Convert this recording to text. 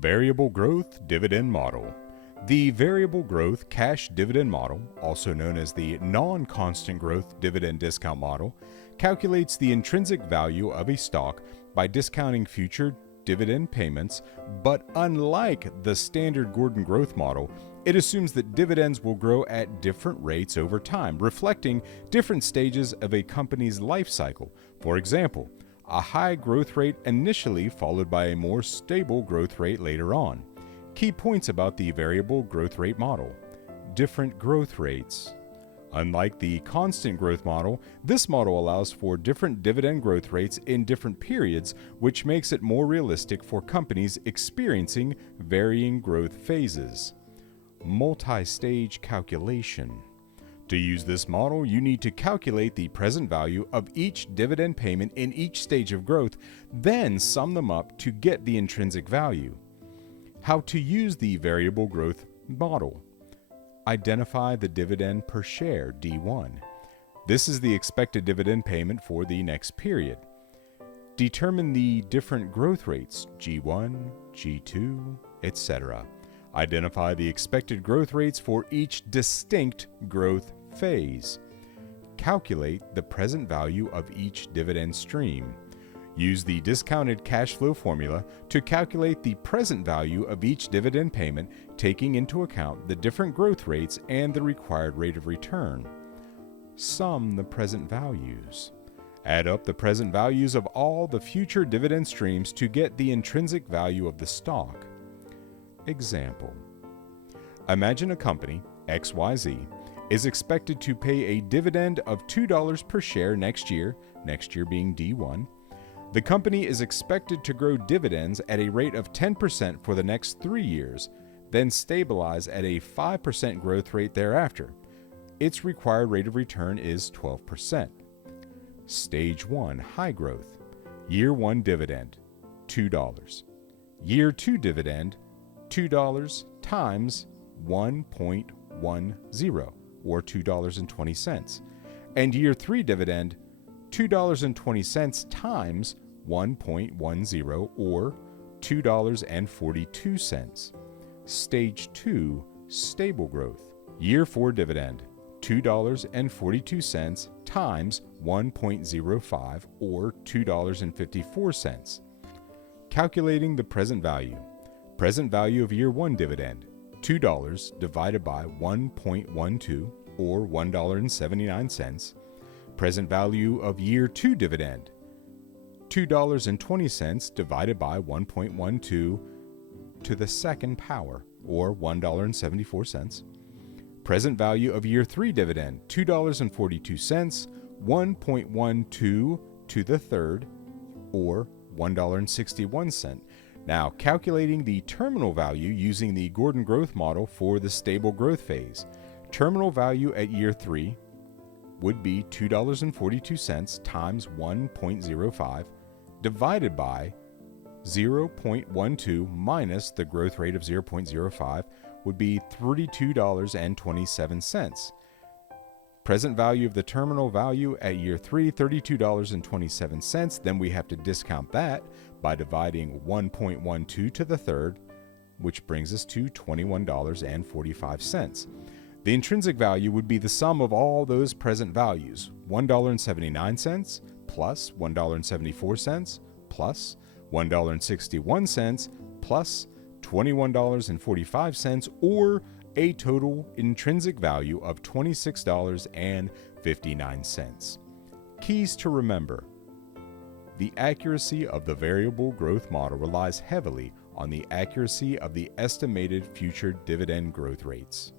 Variable Growth Dividend Model. The variable growth cash dividend model, also known as the non-constant growth dividend discount model, calculates the intrinsic value of a stock by discounting future dividend payments, but unlike the standard Gordon growth model, it assumes that dividends will grow at different rates over time, reflecting different stages of a company's life cycle. For example, a high growth rate initially followed by a more stable growth rate later on. Key points about the variable growth rate model. Different growth rates. Unlike the constant growth model, this model allows for different dividend growth rates in different periods, which makes it more realistic for companies experiencing varying growth phases. Multi-stage calculation. To use this model, you need to calculate the present value of each dividend payment in each stage of growth, then sum them up to get the intrinsic value. How to use the variable growth model. Identify the dividend per share, D1. This is the expected dividend payment for the next period. Determine the different growth rates, G1, G2, etc. Identify the expected growth rates for each distinct growth phase. Calculate the present value of each dividend stream. Use the discounted cash flow formula to calculate the present value of each dividend payment, taking into account the different growth rates and the required rate of return. Sum the present values. Add up the present values of all the future dividend streams to get the intrinsic value of the stock. Example. Imagine a company, XYZ, is expected to pay a dividend of $2 per share next year being D1. The company is expected to grow dividends at a rate of 10% for the next 3 years, then stabilize at a 5% growth rate thereafter. Its required rate of return is 12%. Stage 1, high growth. Year 1 dividend, $2. Year 2 dividend, $2 times 1.10, or $2.20. And year 3 dividend, $2.20 times 1.10, or $2.42. Stage 2, stable growth. Year 4 dividend, $2.42 times 1.05, or $2.54. Calculating the present value. Present value of year 1 dividend, $2 divided by 1.12, or $1.79. Present value of year 2 dividend, $2.20 divided by 1.12 to the second power, or $1.74. Present value of year 3 dividend, $2.42, 1.12 to the third, or $1.61. Now, calculating the terminal value using the Gordon growth model for the stable growth phase. Terminal value at year 3 would be $2.42 times 1.05 divided by 0.12 minus the growth rate of 0.05 would be $32.27. Present value of the terminal value at year 3, $32.27. Then we have to discount that by dividing 1.12 to the third, which brings us to $21.45. The intrinsic value would be the sum of all those present values, $1.79 plus $1.74 plus $1.61 plus $21.45, or a total intrinsic value of $26.59. Keys to remember. The accuracy of the variable growth model relies heavily on the accuracy of the estimated future dividend growth rates.